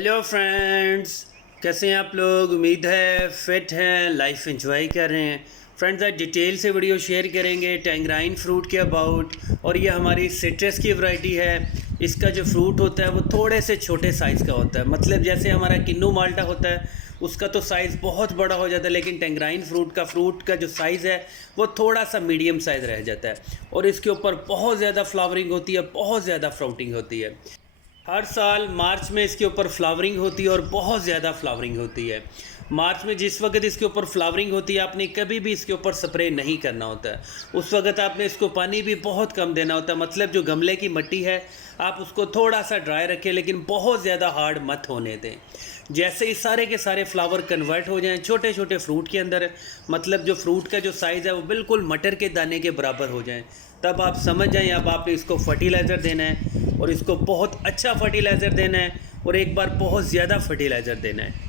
Hello friends, कैसे हैं आप लोग। उम्मीद है फिट हैं, लाइफ एंजॉय कर रहे हैं। फ्रेंड्स, आज डिटेल से वीडियो शेयर करेंगे टैंगराइन फ्रूट के अबाउट। और ये हमारी सिट्रस की वैरायटी है। इसका जो फ्रूट होता है वो थोड़े से छोटे साइज़ का होता है। मतलब जैसे हमारा किन्नू माल्टा होता है उसका तो साइज़ बहुत बड़ा हो जाता है, लेकिन टैंगराइन फ्रूट का जो साइज़ है वो थोड़ा सा मीडियम साइज़ रह जाता है। और इसके ऊपर बहुत ज़्यादा फ्लावरिंग होती है, बहुत ज़्यादा फ्रूटिंग होती है। हर साल मार्च में इसके ऊपर फ्लावरिंग होती है और बहुत ज़्यादा फ्लावरिंग होती है। मार्च में जिस वक्त इसके ऊपर फ्लावरिंग होती है आपने कभी भी इसके ऊपर स्प्रे नहीं करना होता है। उस वक्त आपने इसको पानी भी बहुत कम देना होता है। मतलब जो गमले की मिट्टी है आप उसको थोड़ा सा ड्राई रखें, लेकिन बहुत ज़्यादा हार्ड मत होने दें। जैसे ही सारे के सारे फ्लावर कन्वर्ट हो जाएं छोटे छोटे फ्रूट के अंदर, मतलब जो फ्रूट का जो साइज़ है वो बिल्कुल मटर के दाने के बराबर हो जाएं, तब आप समझ जाएं अब आपने इसको फर्टिलाइज़र देना है। और इसको बहुत अच्छा फर्टिलाइज़र देना है और एक बार बहुत ज़्यादा फर्टिलाइज़र देना है।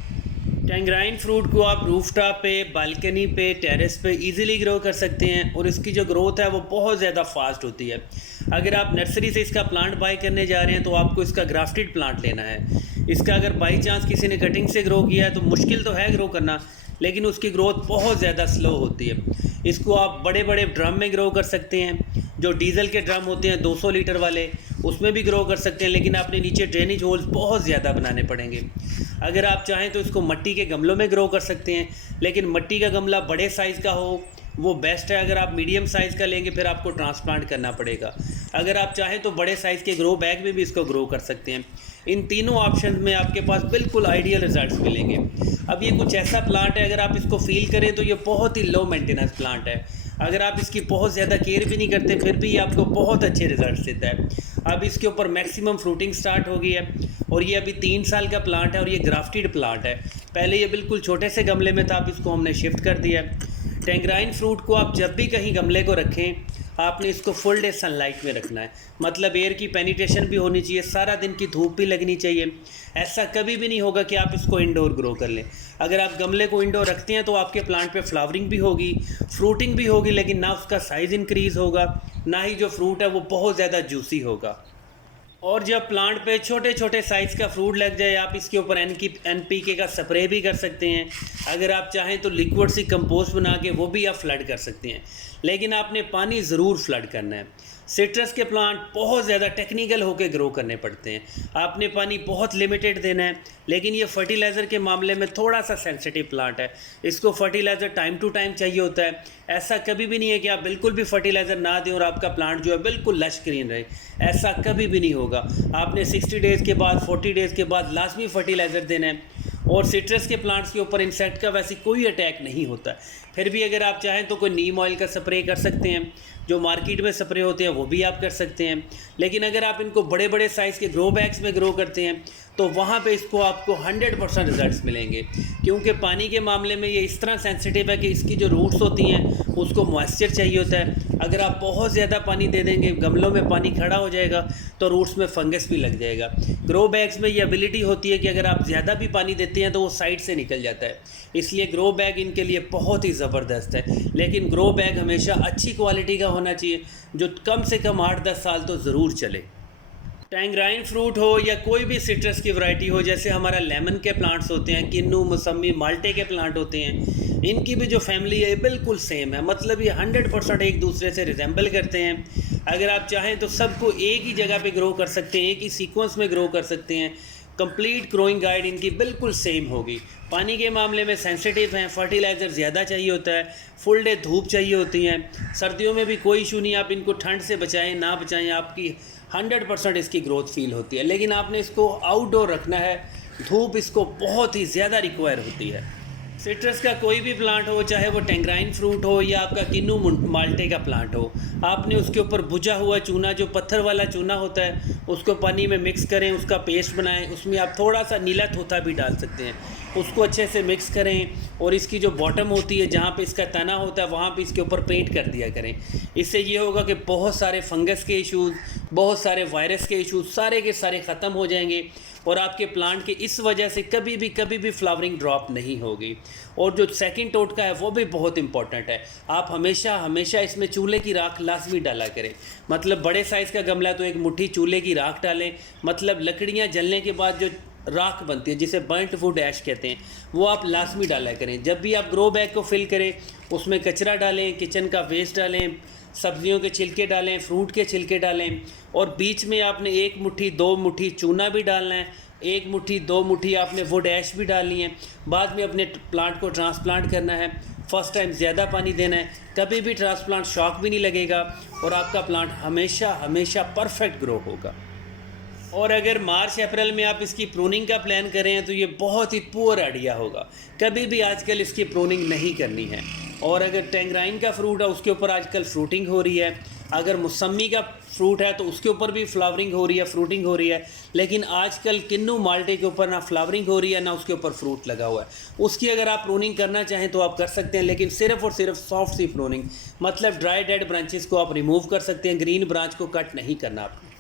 टैंगराइन फ्रूट को आप रूफटॉप पे, बालकनी पे, टेरेस पे इजीली ग्रो कर सकते हैं और इसकी जो ग्रोथ है वो बहुत ज़्यादा फास्ट होती है। अगर आप नर्सरी से इसका प्लांट बाय करने जा रहे हैं तो आपको इसका ग्राफ्टेड प्लांट लेना है। इसका अगर बाई चांस किसी ने कटिंग से ग्रो किया है तो मुश्किल तो है ग्रो करना, लेकिन उसकी ग्रोथ बहुत ज़्यादा स्लो होती है। इसको आप बड़े बड़े ड्रम में ग्रो कर सकते हैं, जो डीजल के ड्रम होते हैं 200 लीटर वाले, उसमें भी ग्रो कर सकते हैं, लेकिन आपने नीचे ड्रेनेज होल्स बहुत ज़्यादा बनाने पड़ेंगे। अगर आप चाहें तो इसको मिट्टी के गमलों में ग्रो कर सकते हैं, लेकिन मिट्टी का गमला बड़े साइज़ का हो वो बेस्ट है। अगर आप मीडियम साइज़ का लेंगे फिर आपको ट्रांसप्लांट करना पड़ेगा। अगर आप चाहें तो बड़े साइज़ के ग्रो बैग में भी इसको ग्रो कर सकते हैं। इन तीनों ऑप्शन में आपके पास बिल्कुल आइडियल रिजल्ट्स मिलेंगे। अब ये कुछ ऐसा प्लांट है, अगर आप इसको फील करें तो ये बहुत ही लो मेंटेनेंस प्लांट है। अगर आप इसकी बहुत ज़्यादा केयर भी नहीं करते फिर भी ये आपको बहुत अच्छे रिजल्ट्स देता है। अब इसके ऊपर मैक्सिमम फ्रूटिंग स्टार्ट हो गई है और ये अभी 3 साल का प्लांट है और ये ग्राफ्टेड प्लांट है। पहले ये बिल्कुल छोटे से गमले में था, अब इसको हमने शिफ्ट कर दिया है। टैंगराइन फ्रूट को आप जब भी कहीं गमले को रखें आपने इसको फुल डे सनलाइट में रखना है। मतलब एयर की पेनिट्रेशन भी होनी चाहिए, सारा दिन की धूप भी लगनी चाहिए। ऐसा कभी भी नहीं होगा कि आप इसको इंडोर ग्रो कर लें। अगर आप गमले को इंडोर रखते हैं तो आपके प्लांट पे फ्लावरिंग भी होगी, फ्रूटिंग भी होगी, लेकिन ना उसका साइज़ इंक्रीज़ होगा, ना ही जो फ्रूट है वो बहुत ज़्यादा जूसी होगा। और जब प्लांट पे छोटे छोटे साइज़ का फ्रूट लग जाए आप इसके ऊपर NPK का स्प्रे भी कर सकते हैं। अगर आप चाहें तो लिक्विड सी कंपोस्ट बना के वो भी आप फ्लड कर सकते हैं, लेकिन आपने पानी ज़रूर फ्लड करना है। सिट्रस के प्लांट बहुत ज़्यादा टेक्निकल होकर ग्रो करने पड़ते हैं, आपने पानी बहुत लिमिटेड देना है। लेकिन ये फर्टिलाइज़र के मामले में थोड़ा सा सेंसिटिव प्लांट है, इसको फर्टिलाइज़र टाइम टू टाइम चाहिए होता है। ऐसा कभी भी नहीं है कि आप बिल्कुल भी फर्टिलाइज़र ना दें और आपका प्लांट जो है बिल्कुल लश ग्रीन रहे, ऐसा कभी भी नहीं होगा। आपने 60 डेज़ के बाद, 40 डेज़ के बाद लाजमी फर्टिलाइज़र देना है। और सिट्रस के प्लांट्स के ऊपर इंसेक्ट का वैसे कोई अटैक नहीं होता। फिर भी अगर आप चाहें तो कोई नीम ऑयल का स्प्रे कर सकते हैं, जो मार्केट में स्प्रे होते हैं वो भी आप कर सकते हैं। लेकिन अगर आप इनको बड़े बड़े साइज़ के ग्रो बैग्स में ग्रो करते हैं तो वहाँ पे इसको आपको 100% रिजल्ट्स मिलेंगे, क्योंकि पानी के मामले में ये इस तरह सेंसिटिव है कि इसकी जो रूट्स होती हैं उसको मॉइस्चर चाहिए होता है। अगर आप बहुत ज़्यादा पानी दे देंगे, गमलों में पानी खड़ा हो जाएगा तो रूट्स में फंगस भी लग जाएगा। ग्रो बैग्स में ये एबिलिटी होती है कि अगर आप ज़्यादा भी पानी देते हैं तो वो साइड से निकल जाता है, इसलिए ग्रो बैग इनके लिए बहुत ही ज़बरदस्त है। लेकिन ग्रो बैग हमेशा अच्छी क्वालिटी का होना चाहिए, जो कम से कम 8-10 साल तो ज़रूर चले। टैंगराइन फ्रूट हो या कोई भी सिट्रस की वैरायटी हो, जैसे हमारा लेमन के प्लांट्स होते हैं, किन्नू, मौसमी, माल्टे के प्लांट होते हैं, इनकी भी जो फैमिली है बिल्कुल सेम है। मतलब ये 100% एक दूसरे से रिजेंबल करते हैं। अगर आप चाहें तो सबको एक ही जगह पे ग्रो कर सकते हैं, एक ही सीक्वेंस में ग्रो कर सकते हैं। कंप्लीट ग्रोइंग गाइड इनकी बिल्कुल सेम होगी। पानी के मामले में सेंसिटिव हैं, फर्टिलाइज़र ज़्यादा चाहिए होता है, फुल डे धूप चाहिए होती हैं। सर्दियों में भी कोई इशू नहीं, आप इनको ठंड से बचाएं ना बचाएं, आपकी 100% इसकी ग्रोथ फील होती है। लेकिन आपने इसको आउटडोर रखना है, धूप इसको बहुत ही ज़्यादा रिक्वायर होती है। सिट्रस का कोई भी प्लांट हो, चाहे वो टैंगराइन फ्रूट हो या आपका किन्नू माल्टे का प्लांट हो, आपने उसके ऊपर भुजा हुआ चूना, जो पत्थर वाला चूना होता है, उसको पानी में मिक्स करें, उसका पेस्ट बनाएं। उसमें आप थोड़ा सा नीला तोता भी डाल सकते हैं, उसको अच्छे से मिक्स करें। और इसकी जो बॉटम होती है, जहाँ पे इसका तना होता है, वहाँ पे इसके ऊपर पेंट कर दिया करें। इससे ये होगा कि बहुत सारे फंगस के इश्यूज़, बहुत सारे वायरस के इश्यूज़ सारे के सारे ख़त्म हो जाएंगे और आपके प्लांट के इस वजह से कभी भी फ्लावरिंग ड्रॉप नहीं होगी। और जो सेकंड टोटका है वो भी बहुत इंपॉर्टेंट है। आप हमेशा इसमें चूल्हे की राख लाजमी डाला करें। मतलब बड़े साइज़ का गमला तो एक मुट्ठी चूल्हे की राख डालें। मतलब लकड़ियाँ जलने के बाद जो राख बनती है जिसे बर्न्ट वुड ऐश कहते हैं, वो आप लाजमी डाला करें। जब भी आप ग्रो बैग को फिल करें उसमें कचरा डालें, किचन का वेस्ट डालें, सब्जियों के छिलके डालें, फ्रूट के छिलके डालें, और बीच में आपने 1 मुट्ठी 2 मुट्ठी चूना भी डालना है, 1 मुट्ठी 2 मुट्ठी आपने वुड ऐश भी डालनी है। बाद में अपने प्लांट को ट्रांसप्लांट करना है। फर्स्ट टाइम ज़्यादा पानी देना है, कभी भी ट्रांसप्लांट शॉक भी नहीं लगेगा और आपका प्लांट हमेशा हमेशा परफेक्ट ग्रो होगा। और अगर मार्च अप्रैल में आप इसकी प्रूनिंग का प्लान करें तो ये बहुत ही पुअर आइडिया होगा, कभी भी आजकल इसकी प्रूनिंग नहीं करनी है। और अगर टैंगराइन का फ्रूट है उसके ऊपर आजकल फ्रूटिंग हो रही है, अगर मौसमी का फ्रूट है तो उसके ऊपर भी फ्लावरिंग हो रही है, फ्रूटिंग हो रही है, लेकिन आजकल किन्नू माल्टे के ऊपर ना फ्लावरिंग हो रही है ना उसके ऊपर फ्रूट लगा हुआ है। उसकी अगर आप प्रूनिंग करना चाहें तो आप कर सकते हैं, लेकिन सिर्फ और सिर्फ सॉफ्ट सी प्रूनिंग, मतलब ड्राई डेड ब्रांचेस को आप रिमूव कर सकते हैं, ग्रीन ब्रांच को कट नहीं करना आपको।